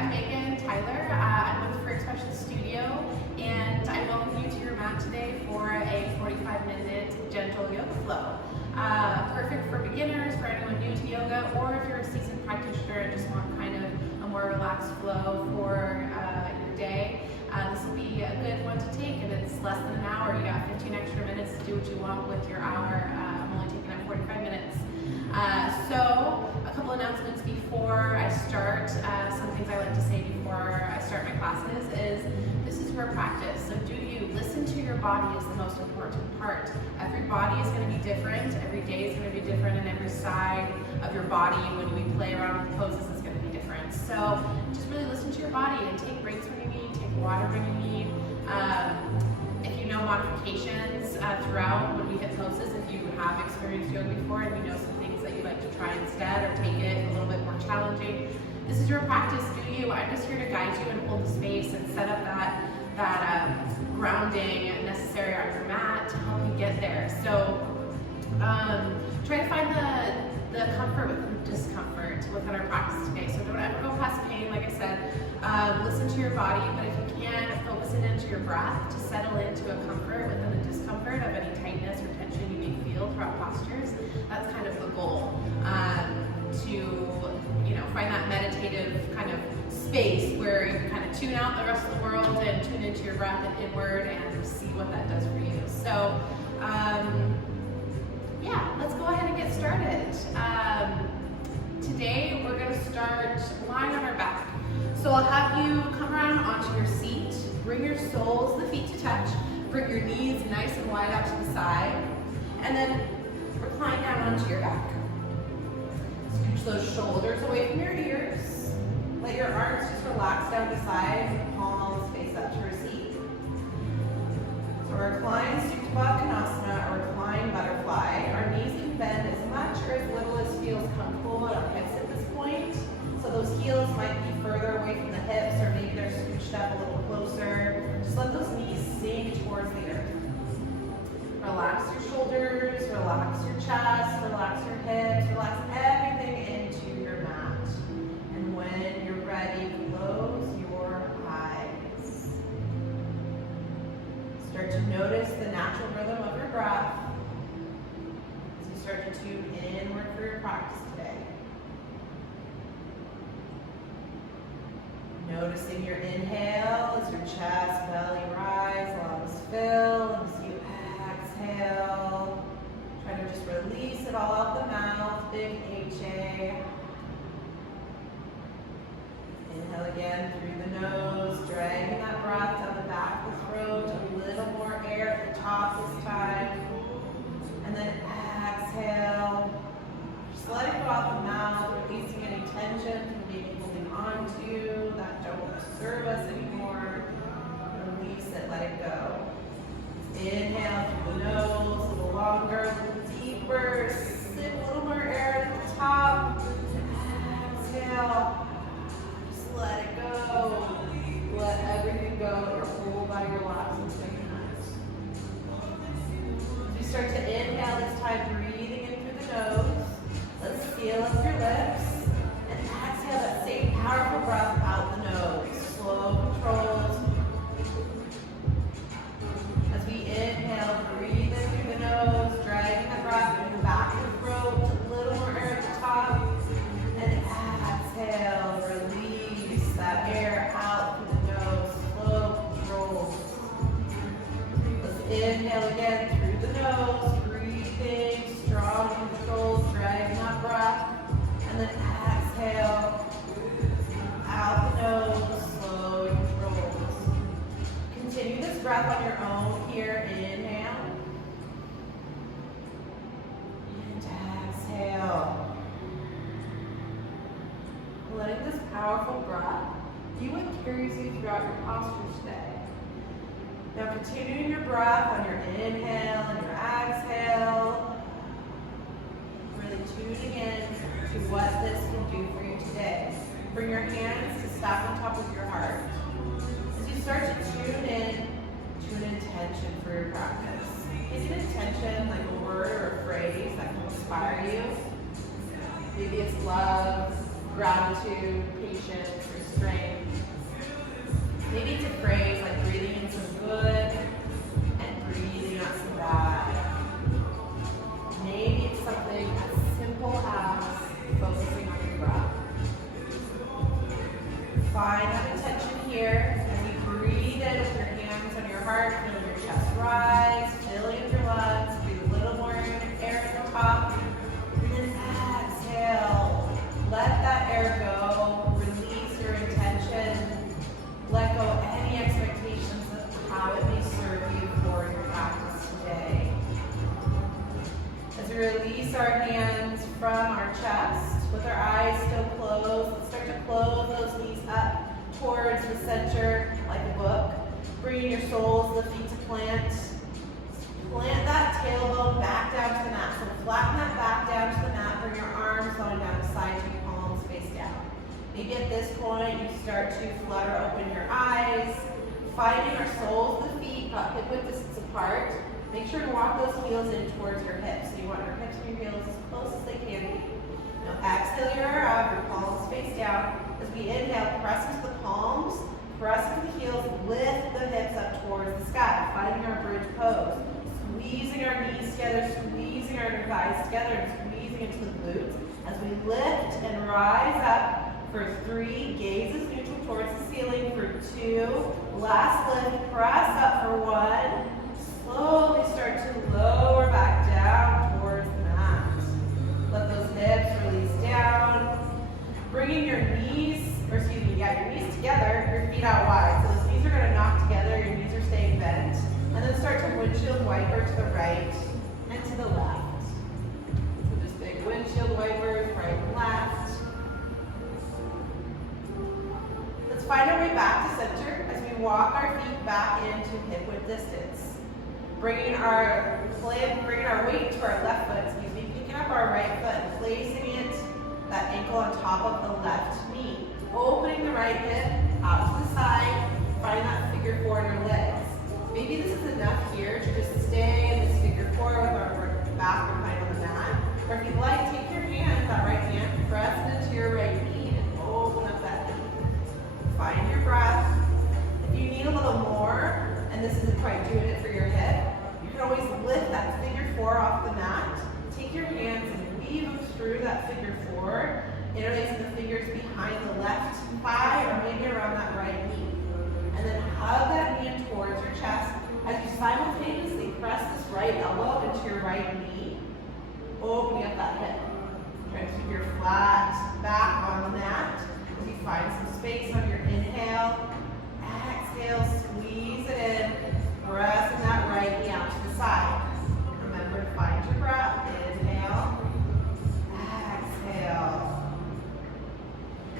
Tyler. I'm with the Free Expression Studio, and I welcome you to your mat today for a 45-minute gentle yoga flow. Perfect for beginners, for anyone new to yoga, or if you're a seasoned practitioner and just want kind of a more relaxed flow for your day. This will be a good one to take, and it's less than an hour. You got 15 extra minutes to do what you want with your hour. I'm only taking up 45 minutes. So a couple announcements before I start. Some things I like to say before I start my classes is this is your practice. So do you listen to your body is the most important part. Every body is going to be different. Every day is going to be different, and every side of your body when we play around with poses is going to be different. So just really listen to your body and take breaks when you need, take water when you need. If you know modifications throughout when we hit poses, if you have experienced yoga before and you know some things that you like to try instead or take it a little bit more challenging, this is your practice. Do you? I'm just here to guide you and hold the space and set up that grounding necessary on your mat to help you get there. So try to find the comfort with the discomfort within our practice today. So don't ever go past pain, like I said. Listen to your body, but if you can, focus it into your breath to settle into a comfort within the discomfort of any tightness or tension you may feel throughout postures. That's kind of the goal, to find that meditative kind of space where you can kind of tune out the rest of the world and tune into your breath and inward and see what that does for you. So yeah, let's go ahead and get started. Today we're going to start lying on our back. So I'll have you come around onto your seat, bring your soles, the feet to touch, bring your knees nice and wide out to the side, and then recline down onto your back. Scooch those shoulders away from your ears. Let your arms just relax down the side and palms face up to receive. So recline Supta Konasana or recline butterfly. Our knees can bend as much or as little as feels comfortable at our hips at this point. So those heels might be further away from the hips, or maybe they're scooched up a little closer. Just let those knees sink towards the earth. Relax your shoulders, relax your chest, relax your hips, relax everything into your mat. And when you're ready, close your eyes. Start to notice the natural rhythm of your breath as you start to tune inward for your practice today. Noticing your inhale as your chest, belly rise, lungs fill, and as you exhale, try to just release it all out the mouth, big HA. Inhale again through the nose, dragging that breath down the back of the throat, a little more air at the top this time. And then exhale, just let it go out the mouth, releasing any tension from maybe holding on to that don't serve us anymore. Release it, let it go. Inhale through the nose, a little longer, a little deeper, sip a little more air at the top. Exhale, just let it go. Let everything go, your whole body relaxes into your hands. As you start to inhale this time, breathing in through the nose, let's seal up your lips, and exhale that same powerful breath out the nose. Slow controls. As we inhale, breathe in through the nose, dragging the breath in the back of the throat, a little more air at the top, and exhale, release that air out through the nose. Slow controls. Let's inhale again through the nose, breathing, strong controls, dragging that breath, and then exhale out the nose, slow controls. Continue this breath on your own here. Inhale and exhale. Letting this powerful breath be what carries you throughout your postures today. Now continuing your breath on your inhale and your exhale. Really tuning in to what this can do for you today. Bring your hands to stack on top of your heart. As you start to tune in to an intention for your practice. Pick an intention like a word or a phrase that can inspire you. Maybe it's love, gratitude, patience, restraint. Maybe it's a phrase like breathing in some good and breathing out some bad. Maybe it's something as simple as focusing on your breath. Find that intention here as you breathe in with your hands on your heart, feel your chest rise, filling with your lungs, breathe a little more air at the top, and then exhale. Let that air go, release your intention, let go of any expectations of how it may serve you for your practice today. As we release our hands from our chest, with our eyes still closed, let's start to close those knees up towards the center like a book. Bringing your soles to the feet to plant. Plant that tailbone back down to the mat. So flatten that back down to the mat. Bring your arms going down the side to your palms face down. Maybe at this point you start to flutter open your eyes. Finding our soles of the feet about hip-width distance apart. Make sure to walk those heels in towards your hips. So you want your hips and your heels as close as they can be. Now exhale your palms face down. As we inhale, press into the palms, press into the heels, lift the hips up towards the sky. Finding our bridge pose. Squeezing our knees together, squeezing our inner thighs together, and squeezing into the glutes. As we lift and rise up for 3, gaze is neutral towards the ceiling for 2, last lift, press up for 1. Slowly start to lower back down towards the mat. Let those hips release down. Bringing your knees, your knees together, your feet out wide. So those knees are going to knock together, your knees are staying bent. And then start to windshield wiper to the right and to the left. So just big windshield wipers, right and left. Let's find our way back to center as we walk our feet back into hip-width distance. Bringing our weight to our left foot, picking up our right foot and placing it, that ankle on top of the left knee. Opening the right hip out to the side, find that figure 4 in your legs. Maybe this is enough here to just stay in this figure 4 with our back behind on the mat. Or if you'd like, take your hand, that right hand, press it into your right knee and open up that knee. Find your breath. If you need a little more, and this isn't quite doing it for your hip, you can always lift that figure 4 off the mat. Take your hands and weave them through that figure 4, interlacing the fingers behind the left thigh or maybe around that right knee. And then hug that knee in towards your chest as you simultaneously press this right elbow into your right knee, opening up that hip. Try to keep your flat back on the mat as you find some space on your inhale. Exhale, squeeze it in, pressing that right knee out to the side. Remember to find your breath. Inhale, exhale.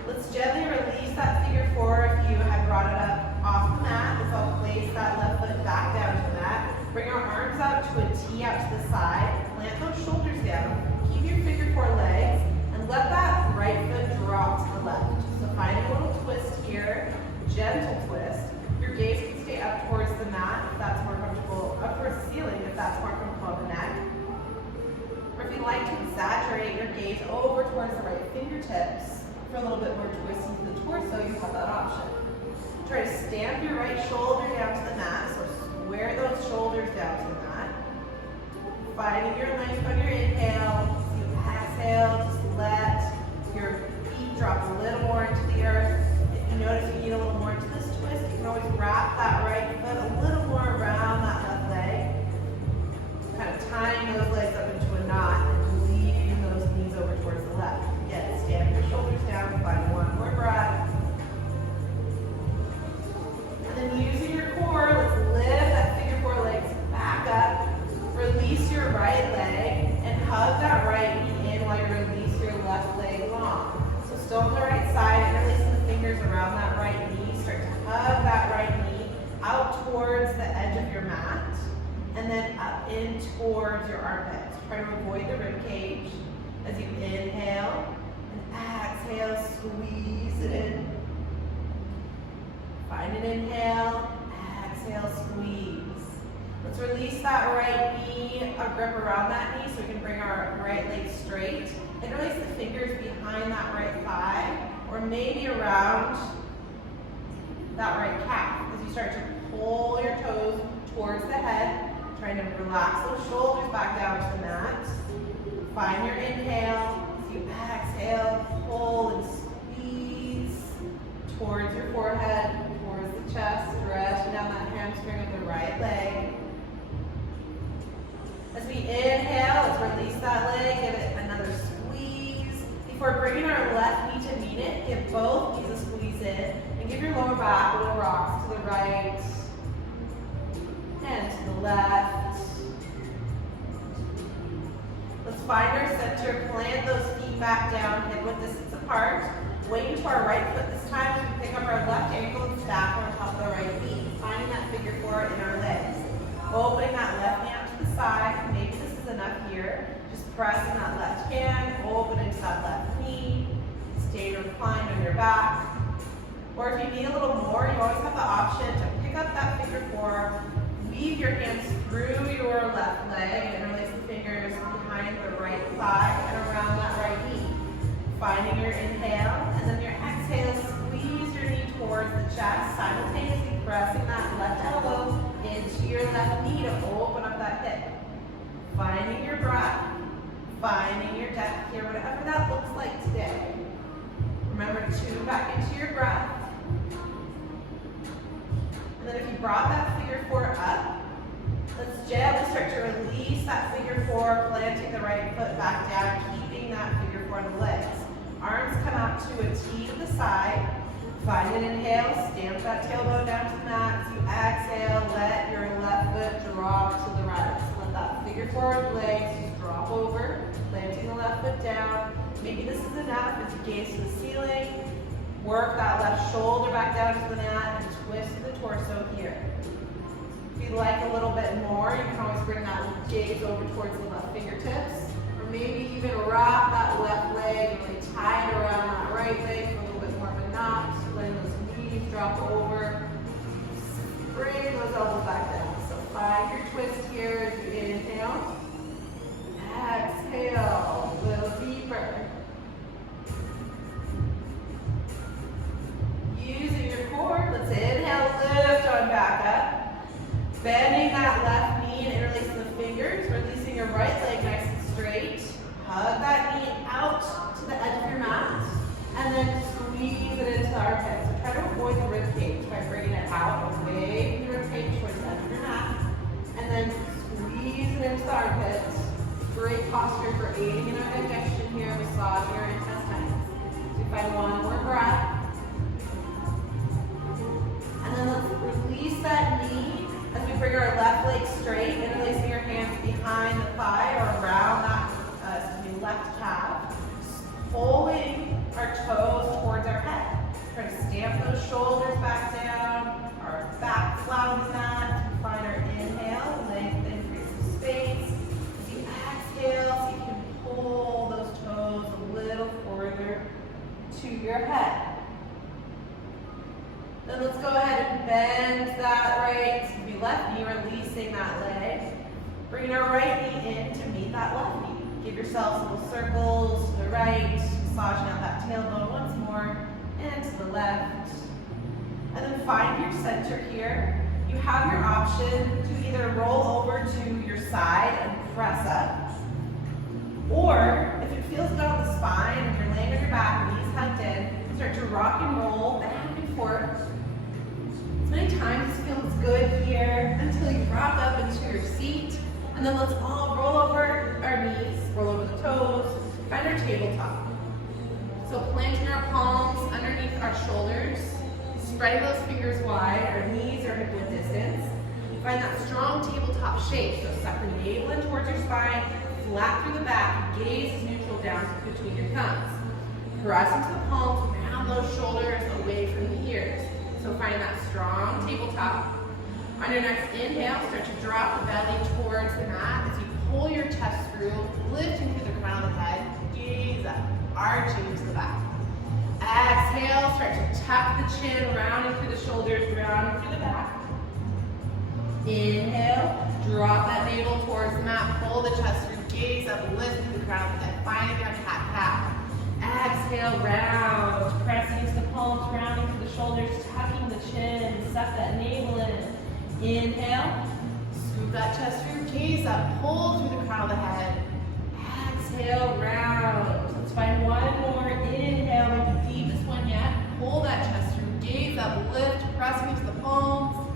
Let's gently release that figure 4 if you have brought it up off the mat. Let's all place that left foot back down to the mat. Bring our arms out to a T out to the side. Plant those shoulders down. Keep your figure 4 legs and let that right foot drop to the left. So find a little twist here, gentle twist. Your gaze can stay up towards the mat if that's more comfortable, up towards the ceiling if that's more comfortable on the neck. Or if you'd like to exaggerate your gaze over towards the right fingertips for a little bit more twist into the torso, you have that option. Try to stamp your right shoulder down to the mat, so square those shoulders down to the mat. Finding your length on your inhale, you exhale, just let your feet drop a little more into the earth. If you notice you need a little more into this twist, you can always wrap that right foot a little more around that left leg. Kind of tying those legs up into a knot and leading those knees over towards the left. Again, stamp your shoulders down, find one more breath. And then using your core, let's lift that figure 4 legs back up. Release your right leg and hug that right knee in while you release your left leg long. So still on the right side, interlacing the fingers around that right knee. Start to hug that right knee out towards the edge of your mat. And then up in towards your armpits. Try to avoid the rib cage as you inhale and exhale, squeeze it in. Find an inhale, exhale, squeeze. Let's release that right knee, a grip around that knee so we can bring our right leg straight. Interlace the fingers behind that right thigh, or maybe around that right calf. As you start to pull your toes towards the head, trying to relax those shoulders back down to the mat. Find your inhale. As you exhale, pull and squeeze towards your forehead, towards the chest, stretching down that hamstring of the right leg. As we inhale, let's release that leg, give it another squeeze. Before bringing our left knee to meet it, give both knees a squeeze in, and give your lower back little rocks to the right and to the left. Let's find our center, plant those feet back down, hip width distance apart. Weight to our right foot this time as we pick up our left ankle and stack on top of the right knee, finding that figure four in our legs. Opening that left hand to the side. Maybe this is enough here. Just pressing that left hand, opening to that left knee. Stay reclined on your back. Or if you need a little more, you always have the option to pick up that figure four, weave your hands through your left leg, and interlace the fingers behind the right thigh and around that right knee. Finding your inhale, and then your exhale, squeeze your knee towards the chest, simultaneously pressing that left elbow into your left knee to open up that hip. Finding your breath, finding your depth here, whatever that looks like today. Remember to tune back into your breath. And then if you brought that figure four up, let's gently start to release that figure four, planting the right foot back down, keeping that figure four on the legs. Arms come out to a T to the side. Find an inhale, stamp that tailbone down to the mat. As you exhale, let your left foot drop to the right. So let that figure forward legs just drop over, planting the left foot down. Maybe this is enough as you gaze to the ceiling. Work that left shoulder back down to the mat and twist the torso here. If you'd like a little bit more, you can always bring that gaze over towards the left fingertips. Or maybe even wrap that left leg and really tie it around that right leg for a little bit more of a knot. Letting those knees drop over. Bring those elbows back down. So find your twist here as you inhale. Exhale, a little deeper. Using your core, let's inhale, lift on back up. Bending that left knee and interlacing the fingers, releasing your right leg nice and straight. Hug that knee out to the edge of your mat, and then squeeze it into the armpit. So try to avoid the rib cage by bringing it out away from the rib cage towards the edge of your mat, and then squeeze it into the armpit. Great posture for aiding in our digestion here, massaging our intestines. So we find one more breath. And then let's release that knee as we bring our left leg straight, interlacing your hands behind the thigh or around that left calf. Pulling our toes towards our head. Try to stamp those shoulders back down, our back flat on the mat. Find our inhale, lengthen, create some space. As you exhale, so you can pull those toes a little further to your head. Then let's go ahead and bend that right, left knee, releasing that leg. Bringing our right knee in to meet that left knee. Give yourselves little circles to the right, massaging out that tailbone once more, and to the left. And then find your center here. You have your option to either roll over to your side and press up, or if it feels good on the spine, if you're laying on your back, knees tucked in, start to rock and roll back and forth. As many times as feels good here until you rock up into your seat. And then let's all roll over our knees, roll over the toes, find our tabletop. So planting our palms underneath our shoulders, spreading those fingers wide, our knees are hip width distance. Find that strong tabletop shape. So suck the navel in towards your spine, flat through the back, gaze is neutral down between your thumbs. Press into the palms, round those shoulders away from the ears. So find that strong tabletop. On your next inhale, start to drop the belly towards the mat as you pull your chest through, lifting through the crown of the head, gaze up, arching to the back. Exhale, start to tuck the chin, rounding through the shoulders, rounding through the back. Inhale, drop that navel towards the mat, pull the chest through, gaze up, lift through the crown of the head, finding our cat-cow. Exhale, round. Pressing into the palms, rounding through the shoulders, tucking the chin, suck that navel in. Inhale. Scoop that chest through, gaze up, pull through the crown of the head. Exhale, round. Let's find one more. Inhale, maybe the deepest one yet. Pull that chest through, gaze up, lift, pressing into the palms.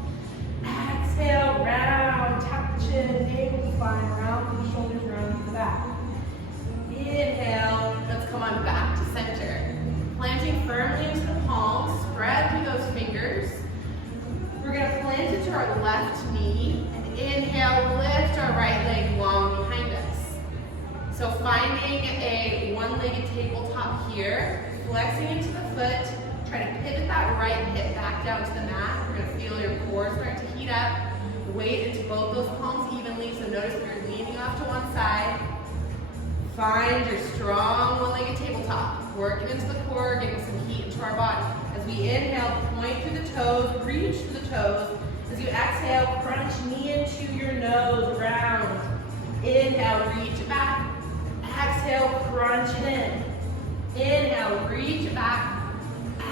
Exhale, round. Tuck the chin, navel the spine, round through the shoulders, round through the back. Inhale. Let's come on back to center. Planting firmly into the palms, spread through those fingers. We're gonna plant it to our left knee, and inhale, lift our right leg long behind us. So finding a one-legged tabletop here, flexing into the foot, try to pivot that right hip back down to the mat. We're gonna feel your core start to heat up. Weight into both those palms evenly, so notice if you're leaning off to one side. Find your strong one-legged tabletop. Working into the core, getting some heat into our body. As we inhale, point through the toes, reach through the toes. As you exhale, crunch knee into your nose, round. Inhale, reach it back. Exhale, crunch it in. Inhale, reach it back.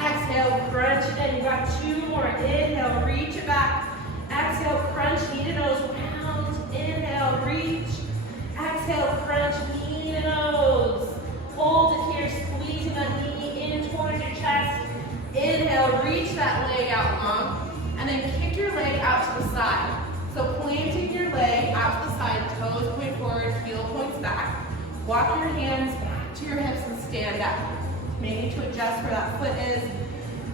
Exhale, crunch it in. You got two more. Inhale, reach it back. Exhale, crunch knee to nose, round. Inhale, reach. Exhale, crunch knee to nose. Hold it here, squeezing that knee in towards your chest. Inhale, reach that leg out long, and then kick your leg out to the side. So planting your leg out to the side, toes point forward, heel points back. Walk your hands back to your hips and stand up. May need to adjust where that foot is.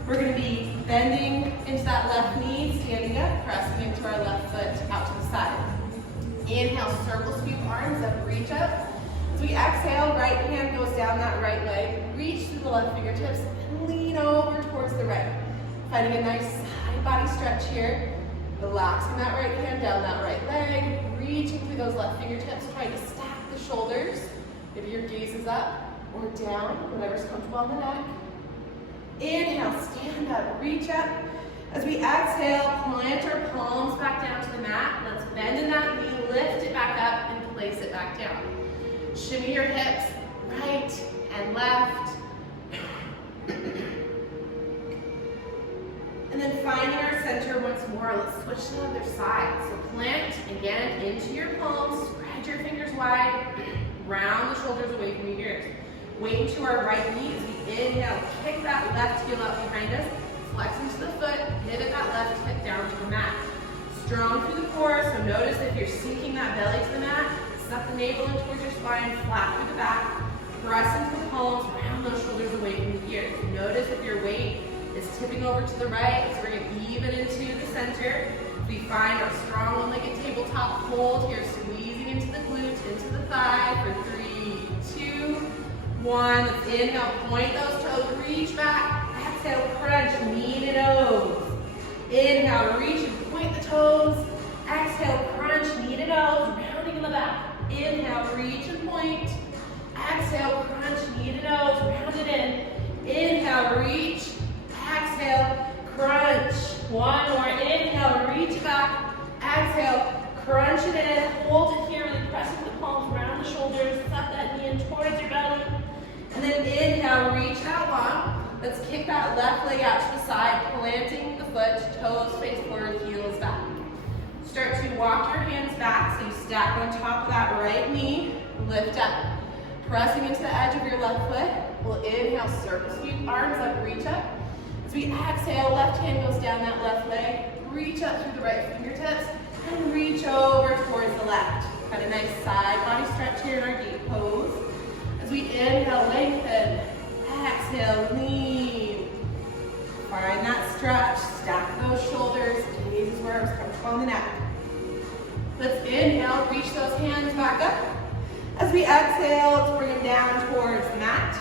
We're going to be bending into that left knee, standing up, pressing into our left foot out to the side. Inhale, circle sweep arms up, reach up. As we exhale, right hand goes down that right leg, reach through the left fingertips, and lean over towards the right. Finding a nice side body stretch here. Relaxing that right hand down that right leg, reaching through those left fingertips, trying to stack the shoulders. Maybe your gaze is up or down, whatever's comfortable on the neck. Inhale, stand up, reach up. As we exhale, plant our palms back down to the mat. Let's bend in that knee, lift it back up, and place it back down. Shimmy your hips, right and left. And then finding our center once more, let's switch to the other side. So plant again into your palms, spread your fingers wide, round the shoulders away from your ears. Weight to our right knee as we inhale, kick that left heel up behind us, flex into the foot, pivot that left hip down to the mat. Strong through the core, so notice if you're sinking that belly to the mat, suck the navel in towards your spine, flat through the back, press into the palms, round those shoulders away from the ears. Notice if your weight is tipping over to the right, so we're going to even into the center. We find our strong one-legged tabletop hold here, squeezing into the glute, into the thigh for 3, 2, 1. Let's inhale, point those toes, reach back. Exhale, crunch, knee to nose. Inhale, reach and point the toes. Exhale, crunch, knee to nose, rounding in the back. Inhale, reach and point. Exhale, crunch, knee to nose, round it in. Inhale, reach. Exhale, crunch. One more. Inhale, reach back. Exhale, crunch it in. Hold it here, really pressing the palms around the shoulders. Suck that knee in towards your belly. And then inhale, reach that long. Let's kick that left leg out to the side, planting the foot, toes face forward, heels back. Start to walk your hands back, so you stack on top of that right knee, lift up. Pressing into the edge of your left foot, we'll inhale, circle sweep, arms up, reach up. As we exhale, left hand goes down that left leg, reach up through the right fingertips, and reach over towards the left. Got a nice side body stretch here in our gate pose. As we inhale, lengthen. Exhale, lean. Find that stretch, stack those shoulders, gaze is where it's comfortable on the neck. Let's inhale, reach those hands back up. As we exhale, let's bring them down towards the mat.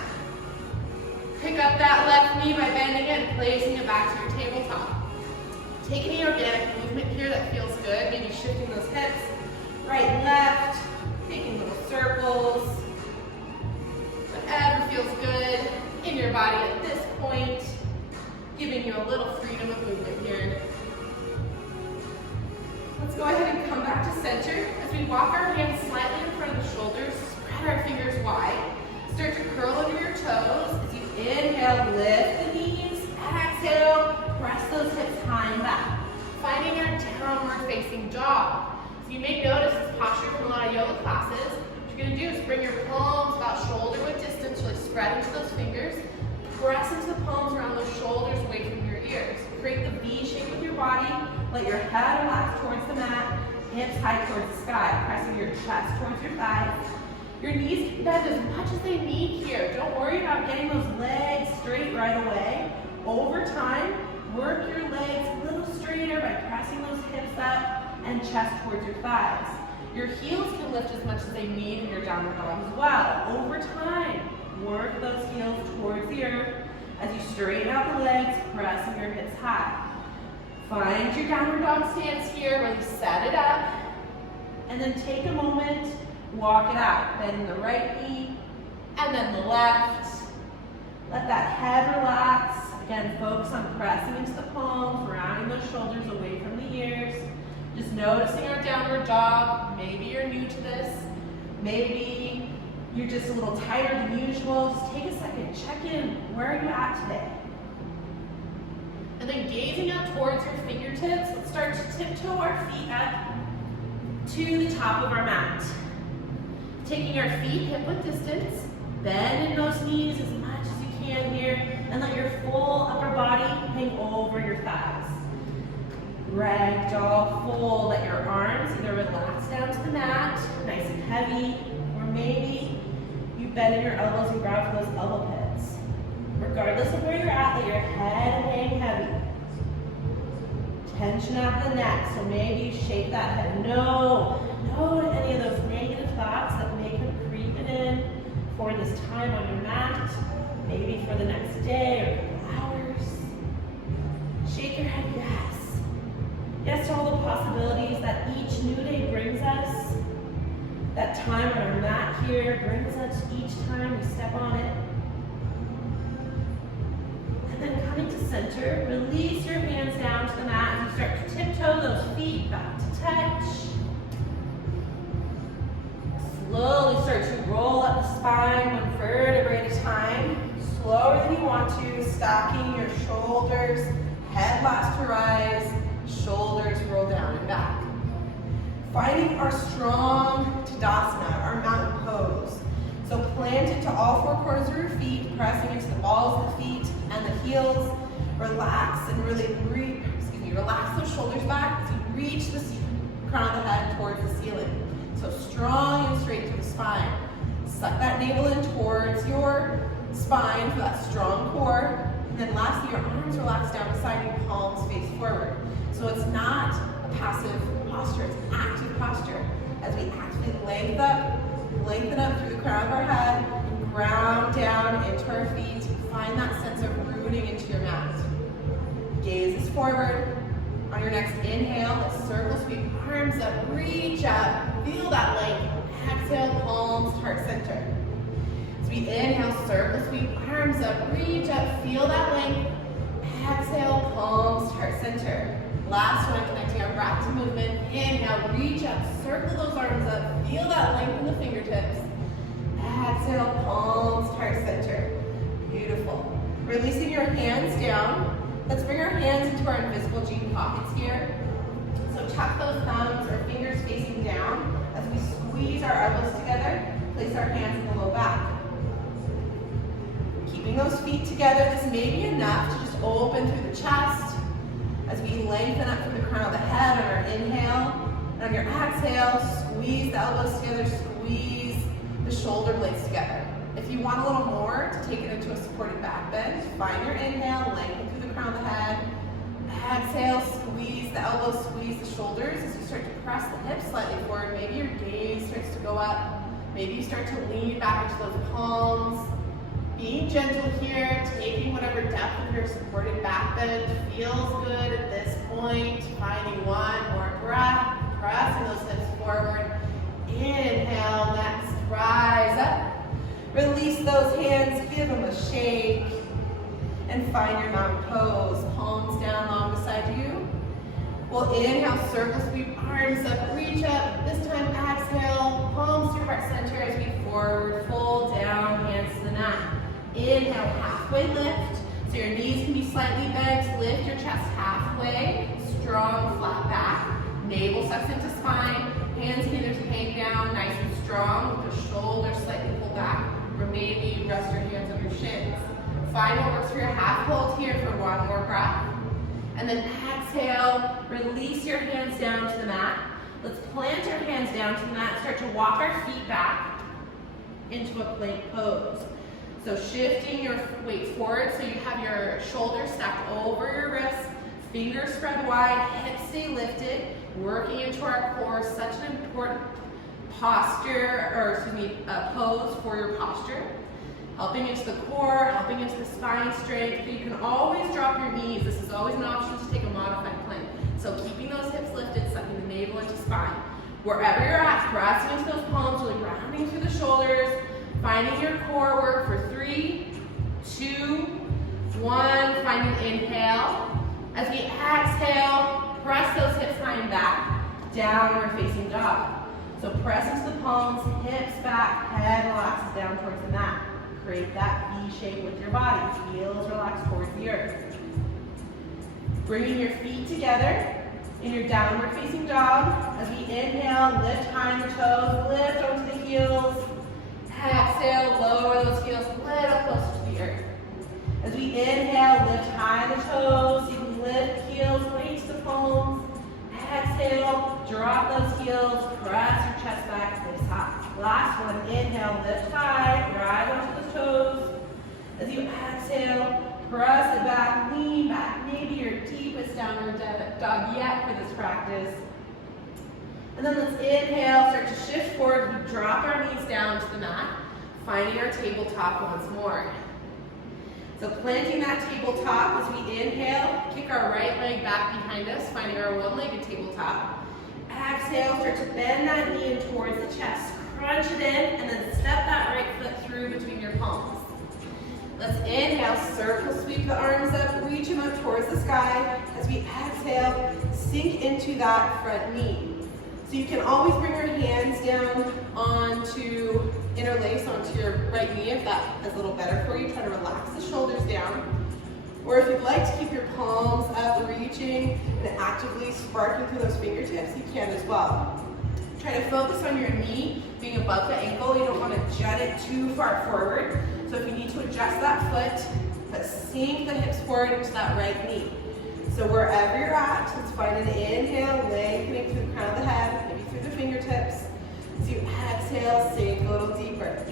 Pick up that left knee by bending it and placing it back to your tabletop. Take any organic movement here that feels good, maybe shifting those hips, right, left, taking little circles. Whatever feels good in your body at this point, giving you a little freedom of movement here. Let's go ahead and come back to center. As we walk our hands slightly in front of the shoulders, spread our fingers wide. Start to curl under your toes. As you Inhale, lift the knees. Exhale, press those hips high and back. finding our downward facing dog. So you may notice this posture from a lot of yoga classes. What you're going to do is bring your palms about shoulder width distance, really spread into those fingers. Press into the palms around those shoulders away from your ears. Create the V shape with your body. Let your head relax towards the mat. Hips high towards the sky. Pressing your chest towards your thighs. Your knees can bend as much as they need here. Don't worry about getting those legs straight right away. Over time, work your legs a little straighter by pressing those hips up and chest towards your thighs. Your heels can lift as much as they need in your downward dog as well. Over time, work those heels towards the earth as you straighten out the legs, pressing your hips high. Find your downward dog stance here, really set it up, and then take a moment, walk it out. Bend the right knee, and then the left. Let that head relax. Again, focus on pressing into the palms, rounding those shoulders away from the ears. Just noticing our downward dog. Maybe you're new to this. Maybe you're just a little tired than usual. Just take a second, check in. Where are you at today? And then gazing up towards your fingertips, let's start to tiptoe our feet up to the top of our mat. Taking our feet hip width distance, bend in those knees as much as you can here, and let your full upper body hang over your thighs. Ragdoll fold. Let your arms either relax down to the mat, nice and heavy, or maybe you bend in your elbows and grab for those elbow pits. Regardless of where you're at, let your head hang heavy. Tension at the neck, so maybe you shake that head. No to any of those negative thoughts that may come creeping in for this time on your mat, maybe for the next day or a couple hours. Shake your head, yes. Yes to all the possibilities that each new day brings us. That time on our mat here brings us each time we step on it. And then coming to center, release your hands down to the mat and you start to tiptoe those feet back to touch. Slowly start to roll up the spine one vertebrae at a time. Slower than you want to, stacking your shoulders, head last to rise, shoulders roll down and back. Finding our strong Tadasana, our mountain pose. So plant into all four corners of your feet, pressing into the balls of the feet and the heels. Relax and really relax those shoulders back as you reach the crown of the head towards the ceiling. So strong and straight through the spine. Suck that navel in towards your spine for that strong core. And then lastly, your arms relax down beside you, palms face forward. So it's not a passive posture, it's an active posture. As we actively lengthen up through the crown of our head, and ground down into our feet. Find that sense of rooting into your mat. Gaze is forward. On your next inhale, let's circle sweep, arms up, reach up, feel that length. Exhale, palms, heart center. As we inhale, circle sweep, arms up, reach up, feel that length. Exhale, palms, heart center. Last one, connecting our breath to movement. Inhale, reach up, circle those arms up, feel that length in the fingertips. Exhale, palms, heart center. Beautiful. Releasing your hands down. Let's bring our hands into our invisible jean pockets here. So tuck those thumbs or fingers facing down. As we squeeze our elbows together, place our hands in the low back. Keeping those feet together, this may be enough to just open through the chest. As we lengthen up through the crown of the head on our inhale. And on your exhale, squeeze the elbows together, squeeze the shoulder blades together. If you want a little more to take it into a supported back bend, find your inhale, lengthen through the crown of the head. Exhale, squeeze the elbows, squeeze the shoulders as you start to press the hips slightly forward. Maybe your gaze starts to go up. Maybe you start to lean back into those palms. Being gentle here, taking whatever depth of your supported back bend feels good at this point. Finding one more breath, pressing those hips forward. Inhale, next, rise up. Release those hands, give them a shake. And find your mountain pose. Palms down long beside you. We'll inhale, circle sweep, arms up, reach up. This time exhale, palms to heart center as we forward fold down, hands to the mat. Inhale, halfway lift. So your knees can be slightly bent. Lift your chest halfway. Strong, flat back. Navel sucks into spine. Hands can either hang down nice and strong with the shoulders slightly pulled back, or maybe rest your hands on your shins. Find what works for your half hold here for one more breath. And then exhale, release your hands down to the mat. Let's plant our hands down to the mat, start to walk our feet back into a plank pose. So shifting your weight forward so you have your shoulders stacked over your wrists, fingers spread wide, hips stay lifted, working into our core, such an important pose for your posture. Helping into the core, helping into the spine strength. But you can always drop your knees. This is always an option to take a modified plank. So keeping those hips lifted, sucking the navel into spine. Wherever you're at, pressing into those palms, really rounding through the shoulders, finding your core work for 3, 2, 1. Finding inhale. As we exhale, press those hips high and back, downward facing dog. So press into the palms, hips back, head relaxes down towards the mat. Create that V shape with your body. Heels relax towards the earth. Bringing your feet together in your downward facing dog. As we inhale, lift high on your toes, lift onto the heels. Exhale, lower those heels a little closer to the earth. As we inhale, lift high on the toes. You can lift heels, reach the palms. Exhale, drop those heels, press your chest back, hips high. Last one, inhale, lift high, drive onto the toes. As you exhale, press it back, lean back, maybe your deepest downward dog yet for this practice. And then let's inhale, start to shift forward, we drop our knees down to the mat, finding our tabletop once more. So planting that tabletop as we inhale, kick our right leg back behind us, finding our one-legged tabletop. Exhale, start to bend that knee in towards the chest. Crunch it in, and then step that right foot through between your palms. Let's inhale, circle sweep the arms up, reach them up towards the sky. As we exhale, sink into that front knee. So you can always bring your hands down onto, interlace onto your right knee if that is a little better for you. Try to relax the shoulders down. Or if you'd like to keep your palms up, reaching and actively sparking through those fingertips, you can as well. Try to focus on your knee being above the ankle. You don't want to jut it too far forward. So if you need to adjust that foot, but sink the hips forward into that right knee. So wherever you're at, let's find an inhale, lengthening through the crown of the head, maybe through the fingertips. As you exhale, sink a little deeper.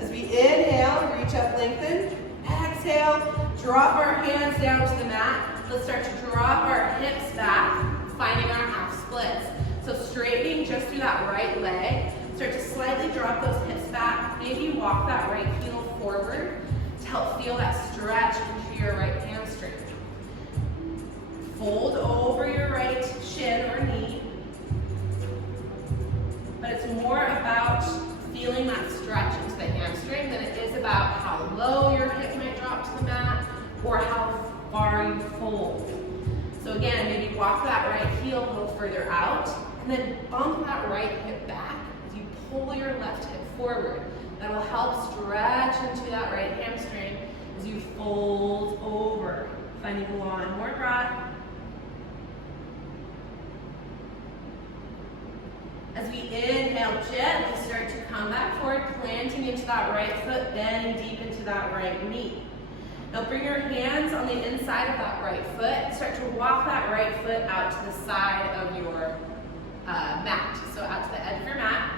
As we inhale, reach up, lengthen. Exhale, drop our hands down to the mat. Let's start to drop our hips back, finding our half splits. So straightening just through that right leg. Start to slightly drop those hips back. Maybe walk that right heel forward to help feel that stretch into your right hamstring. Fold over your right shin or knee. But it's more about feeling that stretch into the hamstring than it is about how low your hip might drop to the mat or how far you fold. So again, maybe walk that right heel a little further out and then bump that right hip back as you pull your left hip forward. That will help stretch into that right hamstring as you fold over. Finding one more breath. As we inhale, gently start to come back forward, planting into that right foot, bending deep into that right knee. Now bring your hands on the inside of that right foot. Start to walk that right foot out to the side of your mat. So out to the edge of your mat.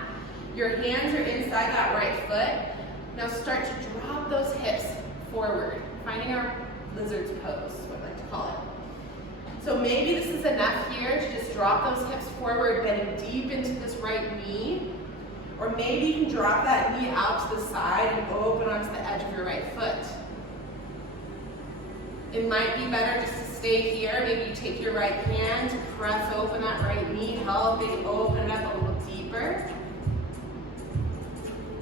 Your hands are inside that right foot. Now start to drop those hips forward, finding our lizard's pose, is what I like to call it. So maybe this is enough here to just drop those hips forward, bending deep into this right knee. Or maybe you can drop that knee out to the side and open onto the edge of your right foot. It might be better just to stay here. Maybe you take your right hand to press open that right knee, helping open it up a little deeper.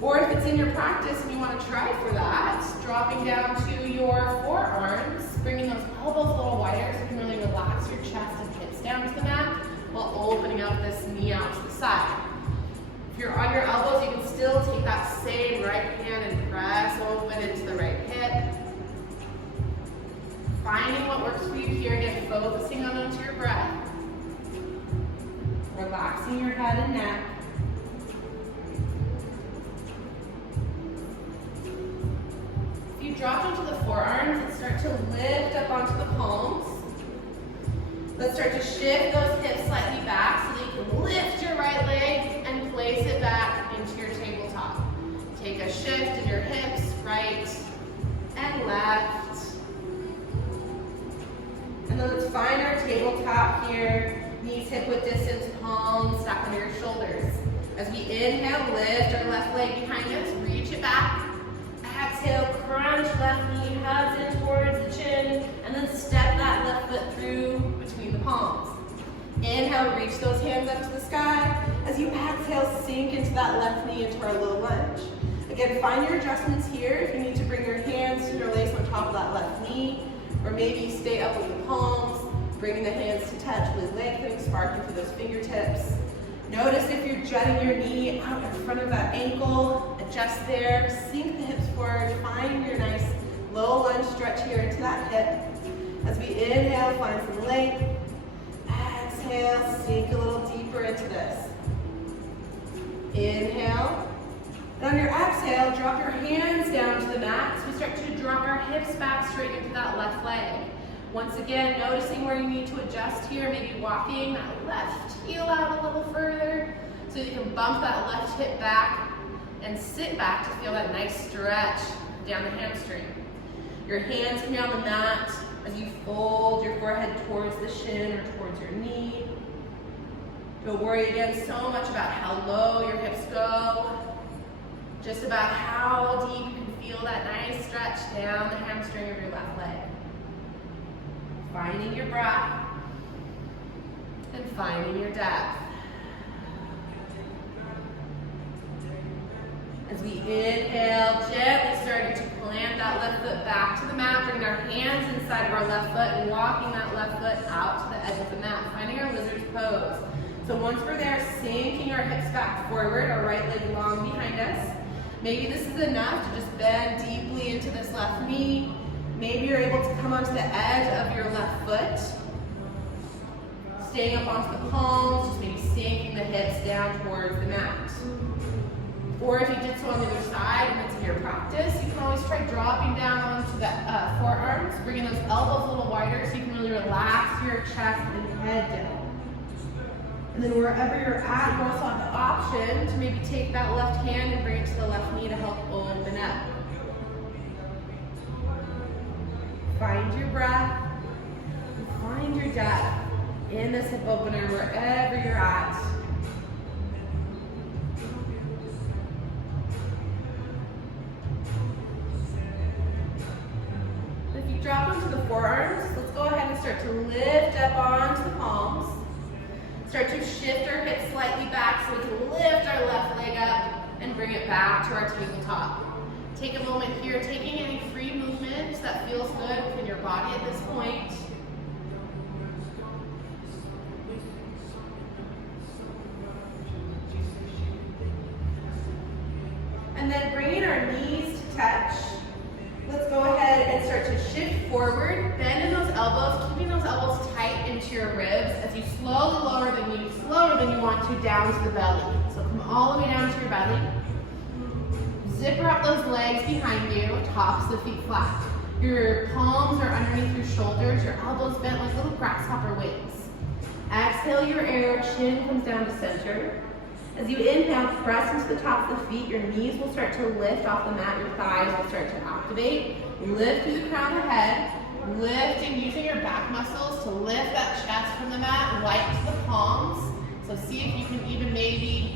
Or if it's in your practice and you want to try for that, dropping down to your forearms, bringing those elbows a little wider so you can really relax your chest and finding what works for you here. Again, focusing onto your breath. Relaxing your head and neck. If you drop into the forearms and start to lift up onto the palms, let's start to shift those hips slightly back so that you can lift your right leg and place it back into your tabletop. Take a shift in your hips, right and left. And then let's find our tabletop here. Knees hip width distance, palms stacked under your shoulders. As we inhale, lift our left leg behind us, reach it back. Exhale, crunch left knee, hugs in towards the chin, and then step that left foot through between the palms. Inhale, reach those hands up to the sky. As you exhale, sink into that left knee into our low lunge. Again, find your adjustments here. If you need to bring your hands to interlace on top of that left knee, or maybe stay up with the palms, bringing the hands to touch, really lengthening, sparking through those fingertips. Notice if you're jutting your knee out in front of that ankle, adjust there, sink the hips forward, find your nice low lunge stretch here into that hip. As we inhale, find some length. Exhale, sink a little deeper into this. Inhale. And on your exhale, drop your hands down to the mat as we start to drop our hips back straight into that left leg. Once again, noticing where you need to adjust here, maybe walking that left heel out a little further so you can bump that left hip back and sit back to feel that nice stretch down the hamstring. Your hands can be on the mat as you fold your forehead towards the shin or towards your knee. Don't worry again so much about how low your hips go, just about how deep you can feel that nice stretch down the hamstring of your left leg. Finding your breath and finding your depth. As we inhale, gently starting to plant that left foot back to the mat, bringing our hands inside of our left foot and walking that left foot out to the edge of the mat, finding our lizard's pose. So once we're there, sinking our hips back forward, our right leg long behind us. Maybe this is enough to just bend deeply into this left knee. Maybe you're able to come onto the edge of your left foot. Staying up onto the palms, just maybe sinking the hips down towards the mat. Or if you did so on the other side and it's your practice, you can always try dropping down onto the forearms, bringing those elbows a little wider so you can really relax your chest and head down. And then wherever you're at, you also have the option to maybe take that left hand and bring it to the left knee to help open up. Find your breath, and find your depth in this hip opener wherever you're at. If you drop into the forearms, let's go ahead and start to lift up onto the palms. Start to shift our hips slightly back so we can lift our left leg up and bring it back to our tabletop. Take a moment here, taking any free movement that feels good within your body at this point. And then bringing our knees to touch. Let's go ahead and start to shift forward, bend in those elbows, keeping those elbows tight into your ribs as you slowly lower the knees, slower than you want to, down to the belly. So come all the way down to your belly. Zipper up those legs behind you, tops of the feet flat. Your palms are underneath your shoulders, your elbows bent like little grasshopper wings. Exhale your air, chin comes down to center. As you inhale, press into the top of the feet, your knees will start to lift off the mat, your thighs will start to activate. Lift through the crown of the head, lifting, using your back muscles to lift that chest from the mat, light to the palms. So see if you can even maybe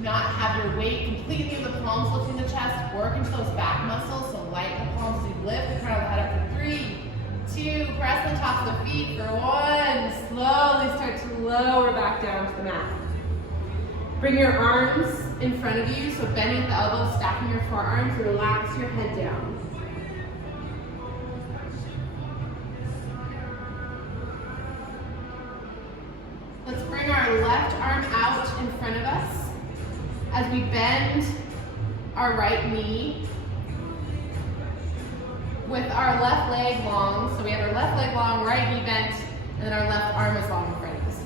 not have your weight completely in the palms lifting the chest, work into those back muscles, so light the palms, so you lift the crown of the head up for 3, 2, press the top of the feet for 1, slowly start to lower back down to the mat. Bring your arms in front of you, so bending at the elbows, stacking your forearms, relax your head down. Let's bring our left arm out in front of us as we bend our right knee with our left leg long, so we have our right knee bent, and then our left arm is long in front of us.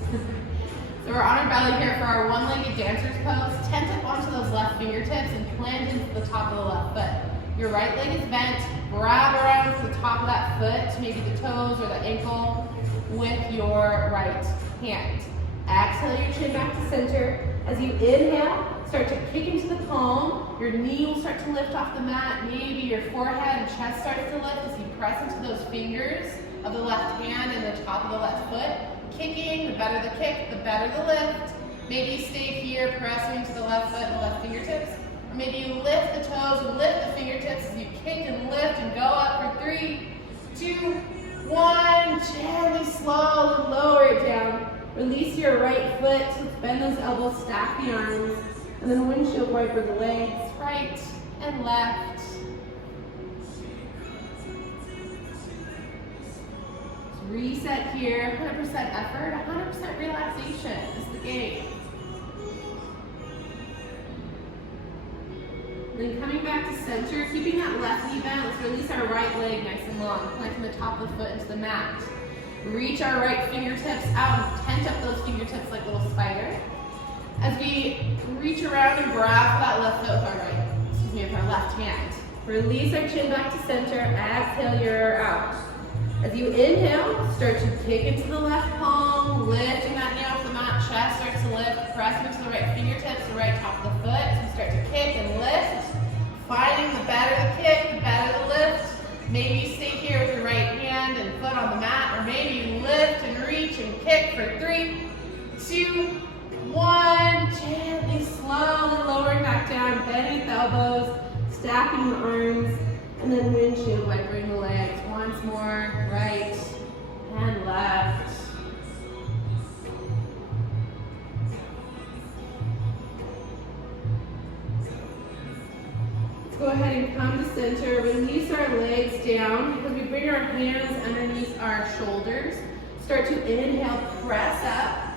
So we're on our belly here for our one-legged dancer's pose. Tent up onto those left fingertips and plant into the top of the left foot. Your right leg is bent. Grab around to the top of that foot, maybe the toes or the ankle, with your right hand. Exhale your chin back to center. As you inhale, start to kick into the palm. Your knee will start to lift off the mat. Maybe your forehead and chest starts to lift as you press into those fingers of the left hand and the top of the left foot. Kicking, the better the kick, the better the lift. Maybe stay here, pressing into the left foot and the left fingertips. Or maybe you lift the toes, lift the fingertips as you kick and lift and go up for 3, 2, 1. Gently, slowly lower it down. Release your right foot. Bend those elbows, stack the arms, and then windshield wiper the legs, right and left. Reset here, 100% effort, 100% relaxation is the game. Then coming back to center, keeping that left knee bent, let's release our right leg nice and long, planting the top of the foot into the mat. Reach our right fingertips out and tent up those fingertips like little spiders. As we reach around and grab for that left foot with our left hand. Release our chin back to center, exhale, you're out. As you inhale, start to kick into the left palm, lifting that knee off the mat, chest starts to lift, press into the right fingertips, the right top of the foot, as we start to kick and lift. Finding the better the kick, the better the lift. Maybe you stay here with your right hand and foot on the mat, or maybe you lift and reach and kick for 3, 2, 1. Gently, slowly lowering back down, bending the elbows, stacking the arms, and then windshield wipering the legs. Once more, right and left. Let's go ahead and come to center. Release our legs down as we bring our hands underneath our shoulders. Start to inhale, press up.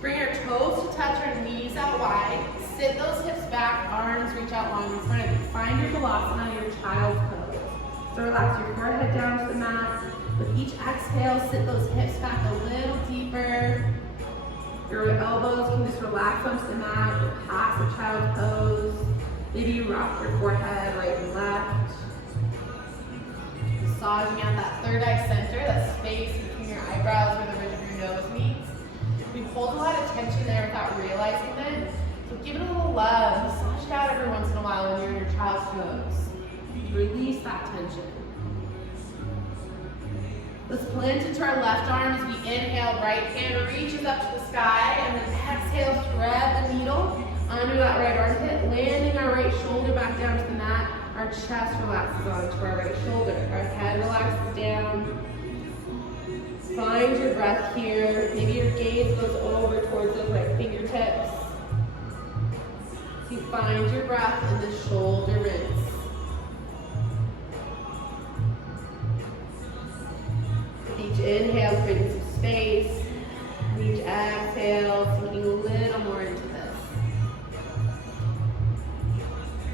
Bring our toes to touch our knees out wide. Sit those hips back, arms reach out long in front of you. Find your Balasana, your child's pose. So relax your forehead down to the mat. With each exhale, sit those hips back a little deeper. Your elbows can just relax onto the mat, past the child's pose. Maybe you rock your forehead right and left. Massaging out that third eye center, that space between your eyebrows where the ridge of your nose meets. We hold a lot of tension there without realizing it. So give it a little love. Massage it out every once in a while when you're in your child's pose. Release that tension. Let's plant into our left arm as we inhale. Right hand reaches up to the sky, and then exhale, thread the needle under that right armpit, landing our right shoulder back down to the mat. Our chest relaxes onto our right shoulder. Our head relaxes down. Find your breath here. Maybe your gaze goes over towards those right fingertips. So you find your breath in the shoulder rinse. Each inhale, creating some space. Each exhale, sinking a little more into this.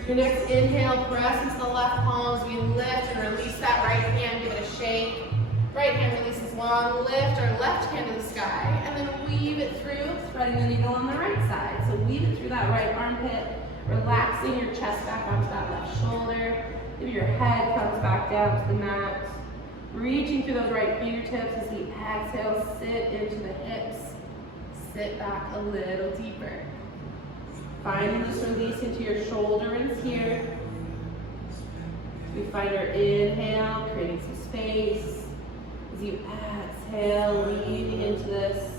Your next inhale, press into the left palm as we lift and release that right hand. Give it a shake. Right hand releases long. Lift our left hand to the sky, and then weave it through, threading the needle on the right side. So weave it through that right armpit, relaxing your chest back onto that left shoulder. Maybe your head comes back down to the mat. Reaching through those right fingertips as we exhale, sit into the hips. Sit back a little deeper. Finding this release into your shoulder rinse here. We find our inhale, creating some space. As you exhale, leaning into this.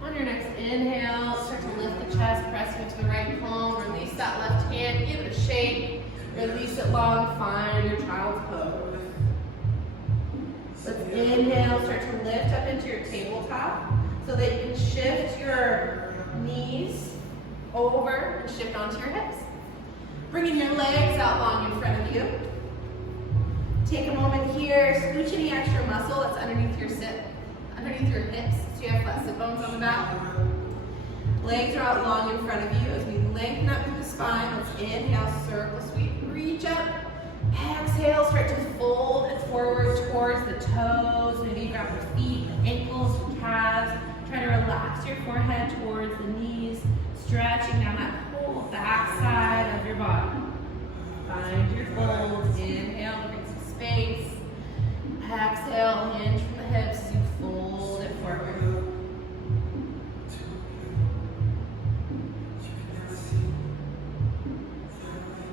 On your next inhale, start to lift the chest, press into the right palm, release that left hand, give it a shake, release it long, find your child's pose. Let's inhale, start to lift up into your tabletop so that you can shift your knees over and shift onto your hips. Bringing your legs out long in front of you. Take a moment here, scooch any extra muscle that's underneath your hips, so you have flat sit bones on the back. Legs are out long in front of you as we lengthen up through the spine. Let's inhale, circle sweep, reach up. toes. Maybe grab your feet, ankles, calves. Try to relax your forehead towards the knees, stretching down that whole back side of your body. Find your fold. Inhale, bring some space. Exhale, hinge from the hips as you fold it forward.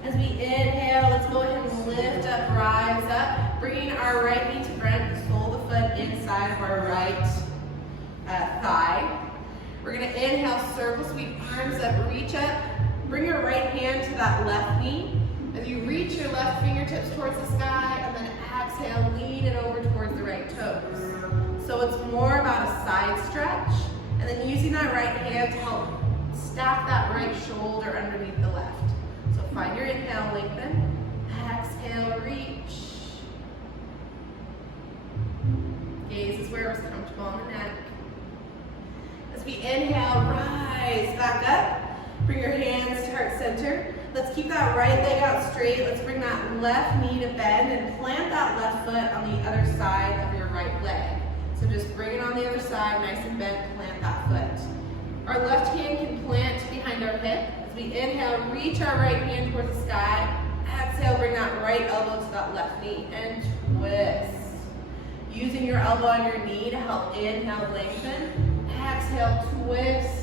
As we inhale, let's go ahead and lift up, rise up, bringing our right knee to front, sole of the foot inside of our right thigh. We're going to inhale, circle, sweep arms up, reach up, bring your right hand to that left knee. As you reach your left fingertips towards the sky, and then exhale, lean it over towards the right toes. So it's more about a side stretch, and then using that right hand to help stack that right shoulder underneath the left. So find your inhale, lengthen. Exhale, reach. Gaze is where it was comfortable on the neck. As we inhale, rise back up. Bring your hands to heart center. Let's keep that right leg out straight. Let's bring that left knee to bend and plant that left foot on the other side of your right leg. So just bring it on the other side, nice and bent, plant that foot. Our left hand can plant behind our hip. As we inhale, reach our right hand towards the sky. Exhale, bring that right elbow to that left knee and twist. Using your elbow on your knee to help inhale, lengthen. Exhale, twist.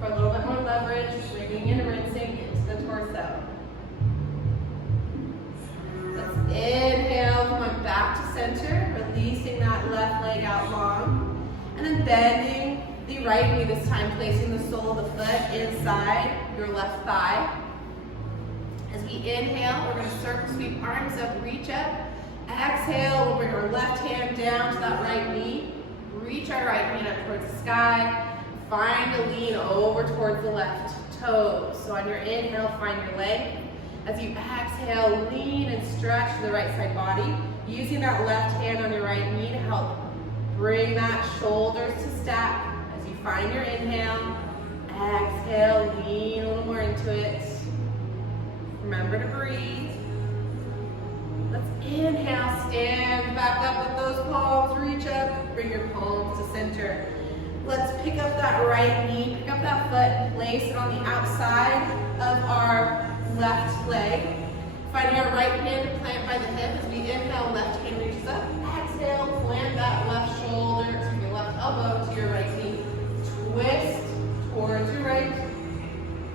For a little bit more leverage, bringing and rinsing into the torso. Let's inhale, come on back to center, releasing that left leg out long. And then bending the right knee this time, placing the sole of the foot inside your left thigh. As we inhale, we're going to circle sweep arms up, reach up. Exhale, we'll bring our left hand down to that right knee. Reach our right hand up towards the sky. Find a lean over towards the left toes. So on your inhale, find your leg. As you exhale, lean and stretch the right side body. Using that left hand on your right knee to help bring that shoulders to stack. As you find your inhale, exhale, lean a little more into it. Remember to breathe. Let's inhale, stand back up with those palms, reach up, bring your palms to center. Let's pick up that right knee, pick up that foot, and place it on the outside of our left leg. Finding our right hand to plant by the hip. As we inhale, left hand reaches up. Exhale, plant that left shoulder, left elbow to your right knee. Twist towards your right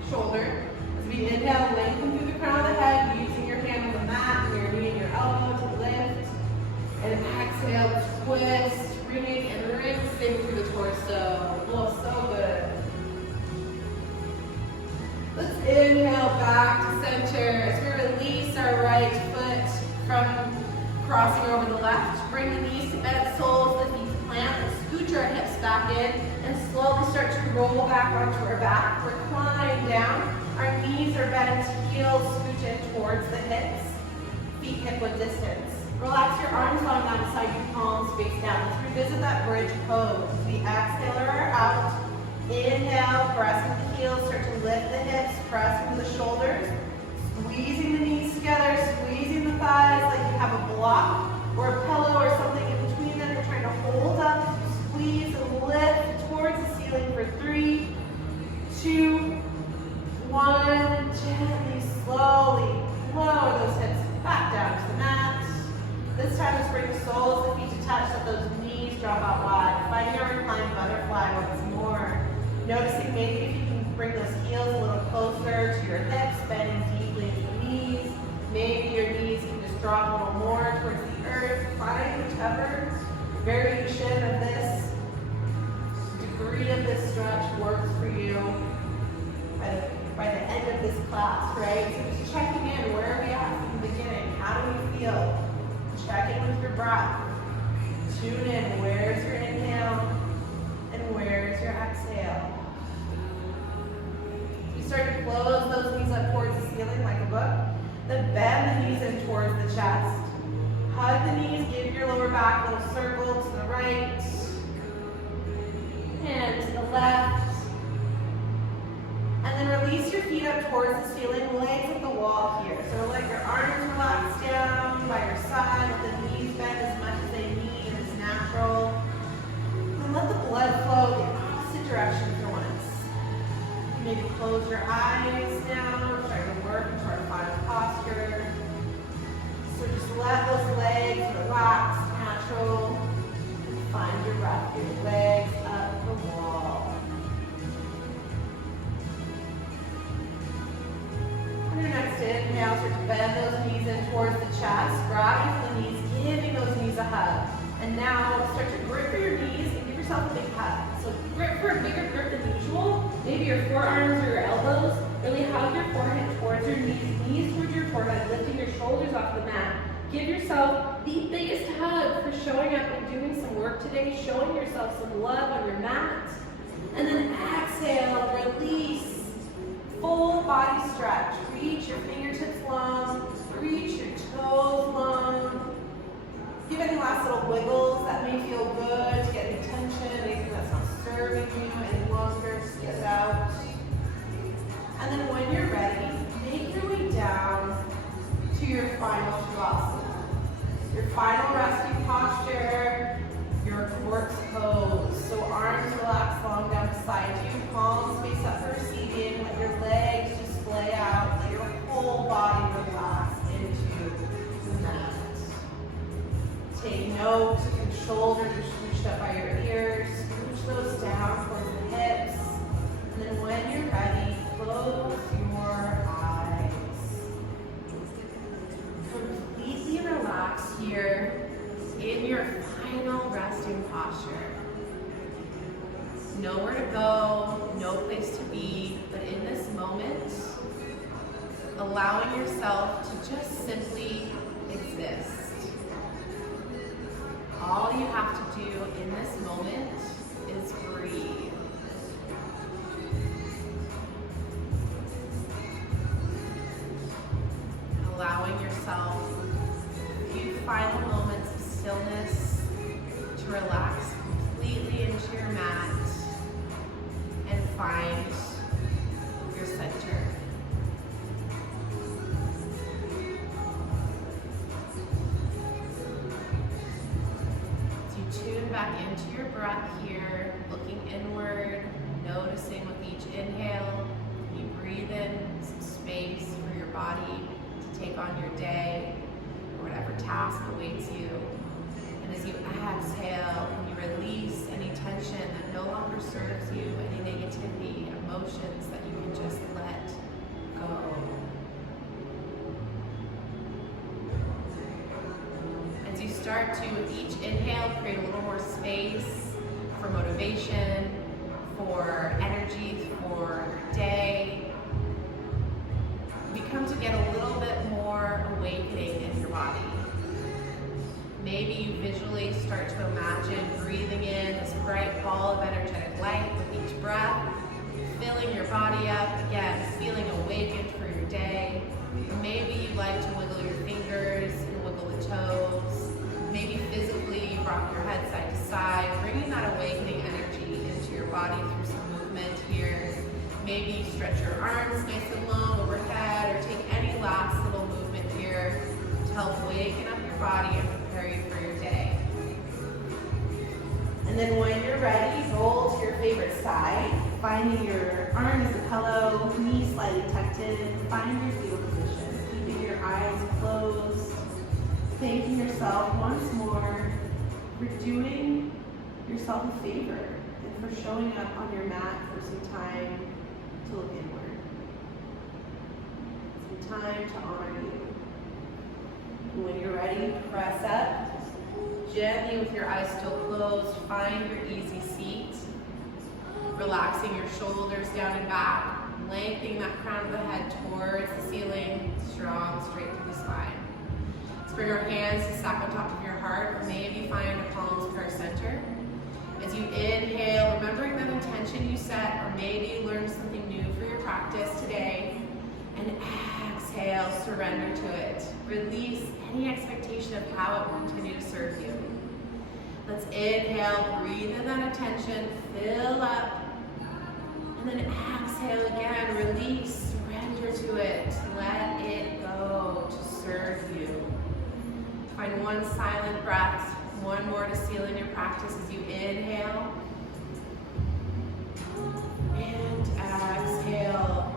shoulder. As we inhale, lengthen through the crown of the head, using your hand on the mat, your knee and your elbow to lift. And exhale, twist. Bringing and rinsing through the torso. Oh, so good. Let's inhale back to center. As we release our right foot from crossing over the left, bring the knees to bent soles, the feet plant, and scooch our hips back in, and slowly start to roll back onto our back. Recline down. Our knees are bent, heels scooch in towards the hips, feet hip-width distance. Relax your arms long down beside your palms face down. Let's revisit that bridge pose. We exhale or out. Inhale, press with the heels, start to lift the hips, press with the shoulders. Squeezing the knees together, squeezing the thighs like you have a block or a pillow or something in between them. You're trying to hold up, squeeze and lift towards the ceiling for 3, 2, 1. Gently, slowly lower those hips back down to the mat. This time, just bring the soles of the feet to touch, let those knees drop out wide. Finding a reclined butterfly once more. Noticing maybe if you can bring those heels a little closer to your hips, bending deeply into the knees. Maybe your knees can just drop a little more towards the earth. Find whichever variation of this, degree of this stretch works for you by the end of this class, right? So just checking in, where are we at from the beginning? How do we feel? Check in with your breath. Tune in. Where's your inhale and where's your exhale? You start to close those knees up towards the ceiling like a book. Then bend the knees in towards the chest. Hug the knees. Give your lower back a little circle to the right and to the left. And then release your feet up towards the ceiling, legs at the wall here. So let your arms relax down by your side, let the knees bend as much as your eyes now, trying to work into our final posture. So just let those legs relax, natural. Find your breath, your legs up the wall. On your next inhale, start to bend those knees in towards the chest. Grabbing for the knees, giving those knees a hug. And now start to grip for your knees and give yourself a big hug. So grip for a bigger grip than usual. Maybe your forearms or your elbows. Really hug your forehead towards your knees, knees towards your forehead, lifting your shoulders off the mat. Give yourself the biggest hug for showing up and doing some work today, showing yourself some love on your mat. And then exhale, release. Full body stretch. Reach your fingertips long, reach your toes long. Give any last little wiggles that may feel good to get any tension, anything that's not serving you any longer, just get it out. And then when you're ready, make your way down to your final Shavasana. Your final resting posture, your corpse pose. So arms relax long down beside you, palms face up for receiving, let your legs just splay out, let your whole body relax into the mat. Take note of your shoulders are reached up by your ears, reach those down towards the hips, and then when you're ready, close your eyes. Completely relax here in your final resting posture. Nowhere to go, no place to be, but in this moment, allowing yourself to just simply exist. All you have to do in this moment is breathe. Allowing yourself a few final moments of stillness to relax completely into your mat and find your center. As you tune back into your breath here, looking inward, noticing with each inhale, you breathe in some space for your body to take on your day or whatever task awaits you. And as you exhale, you release any tension that no longer serves you, any negativity, emotions that you can just let go. As you start to, with each inhale, create a little more space for motivation, for energy, for your day, you become to get a little bit more awakening in your body. Maybe you visually start to imagine breathing in this bright ball of energetic light with each breath, filling your body up, again, feeling awakened for your day. Or maybe you like to wiggle your fingers and wiggle the toes. Maybe physically you rock your head side to side, bringing that awakening energy into your body through some movement here. Maybe you stretch your arms nice and long overhead, or take any last little movement here to help waken up your body and prepare you for your day. And then when you're ready, roll to your favorite side, finding your arms as a pillow, knees slightly tucked in, find your fetal position, keeping your eyes closed, thanking yourself once more for doing yourself a favor and for showing up on your mat for some time to look inward. Some time to honor you. And when you're ready, press up. Gently, with your eyes still closed, find your easy seat. Relaxing your shoulders down and back, lengthening that crown of the head towards the ceiling, strong, straight through the spine. Let's bring our hands to stack on top of your heart, or maybe find a palms prayer center. As you inhale, remembering that intention you set, or maybe you learned something new for your practice today, and exhale, surrender to it. Release any expectation of how it will continue to serve you. Let's inhale, breathe in that attention, fill up, and then exhale again, release, surrender to it, let it go to serve you. Find one silent breath, one more to seal in your practice as you inhale, and exhale.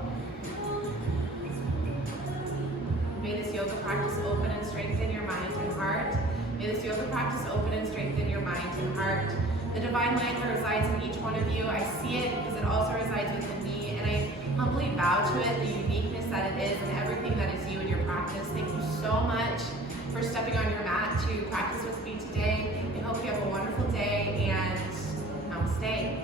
divine light that resides in each one of you. I see it because it also resides within me, and I humbly bow to it, the uniqueness that it is, and everything that is you in your practice. Thank you so much for stepping on your mat to practice with me today. I hope you have a wonderful day, and namaste.